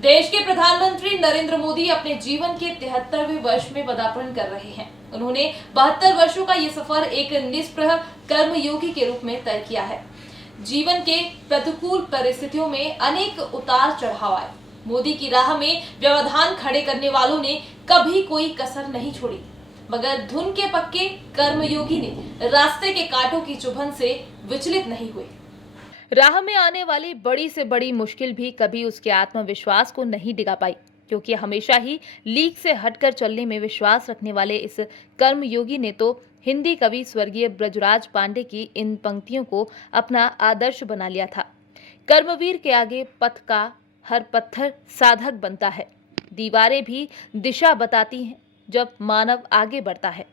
देश के प्रधानमंत्री नरेंद्र मोदी अपने जीवन के 73वें वर्ष में पदार्पण कर रहे हैं। उन्होंने 72 वर्षों का ये सफर एक निष्प्रह कर्मयोगी के रूप में तय किया है। जीवन के प्रतिकूल परिस्थितियों में अनेक उतार चढ़ाव आए। मोदी की राह में व्यवधान खड़े करने वालों ने कभी कोई कसर नहीं छोड़ी, मगर धुन के पक्के कर्मयोगी ने रास्ते के कांटों की चुभन से विचलित नहीं हुए। राह में आने वाली बड़ी से बड़ी मुश्किल भी कभी उसके आत्मविश्वास को नहीं डिगा पाई, क्योंकि हमेशा ही लीक से हटकर चलने में विश्वास रखने वाले इस कर्मयोगी ने तो हिंदी कवि स्वर्गीय ब्रजराज पांडे की इन पंक्तियों को अपना आदर्श बना लिया था। कर्मवीर के आगे पथ का हर पत्थर साधक बनता है, दीवारें भी दिशा बताती हैं जब मानव आगे बढ़ता है।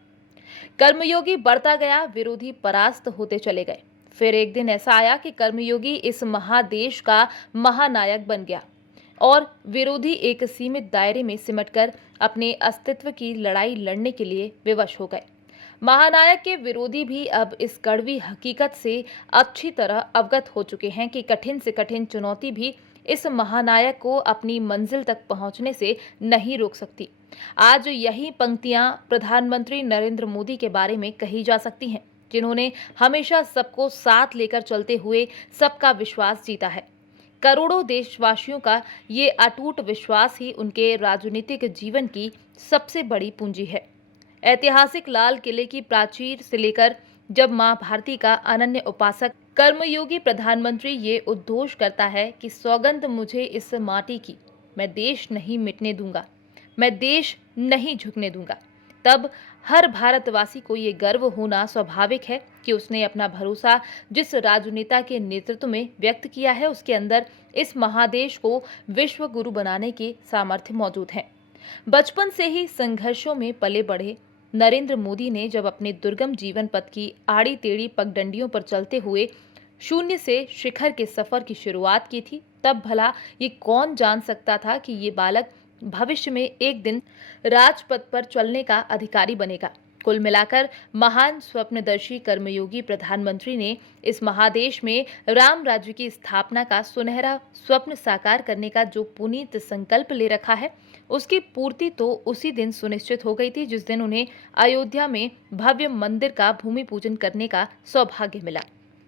कर्मयोगी बढ़ता गया, विरोधी परास्त होते चले गए। फिर एक दिन ऐसा आया कि कर्मयोगी इस महादेश का महानायक बन गया और विरोधी एक सीमित दायरे में सिमटकर अपने अस्तित्व की लड़ाई लड़ने के लिए विवश हो गए। महानायक के विरोधी भी अब इस कड़वी हकीकत से अच्छी तरह अवगत हो चुके हैं कि कठिन से कठिन चुनौती भी इस महानायक को अपनी मंजिल तक पहुंचने से नहीं रोक सकती। आज यही पंक्तियां प्रधानमंत्री नरेंद्र मोदी के बारे में कही जा सकती हैं, जिन्होंने हमेशा सबको साथ लेकर चलते हुए सबका विश्वास जीता है। करोड़ों देशवासियों का ये अटूट विश्वास ही उनके राजनीतिक जीवन की सबसे बड़ी पूंजी है। ऐतिहासिक लाल किले की प्राचीर से लेकर जब मां भारती का अनन्य उपासक कर्मयोगी प्रधानमंत्री ये उद्घोष करता है कि सौगंध मुझे इस माटी की, मैं देश नहीं मिटने दूंगा, मैं देश नहीं झुकने दूंगा, तब हर भारतवासी को ये गर्व होना स्वाभाविक है कि उसने अपना भरोसा जिस राजनेता के नेतृत्व में व्यक्त किया है, उसके अंदर इस महादेश को विश्व गुरु बनाने के सामर्थ्य मौजूद है। बचपन से ही संघर्षों में पले बढ़े नरेंद्र मोदी ने जब अपने दुर्गम जीवन पथ की आड़ी टेढ़ी पगडंडियों पर चलते हुए शून्य से शिखर के सफर की शुरुआत की थी, तब भला ये कौन जान सकता था कि ये बालक भविष्य में एक दिन राजपथ पर चलने का अधिकारी बनेगा। कुल मिलाकर महान स्वप्नदर्शी कर्मयोगी प्रधानमंत्री ने इस महादेश में राम राज्य की स्थापना का सुनहरा स्वप्न साकार करने का जो पुनीत संकल्प ले रखा है, उसकी पूर्ति तो उसी दिन सुनिश्चित हो गई थी जिस दिन उन्हें अयोध्या में भव्य मंदिर का भूमि पूजन करने का सौभाग्य मिला।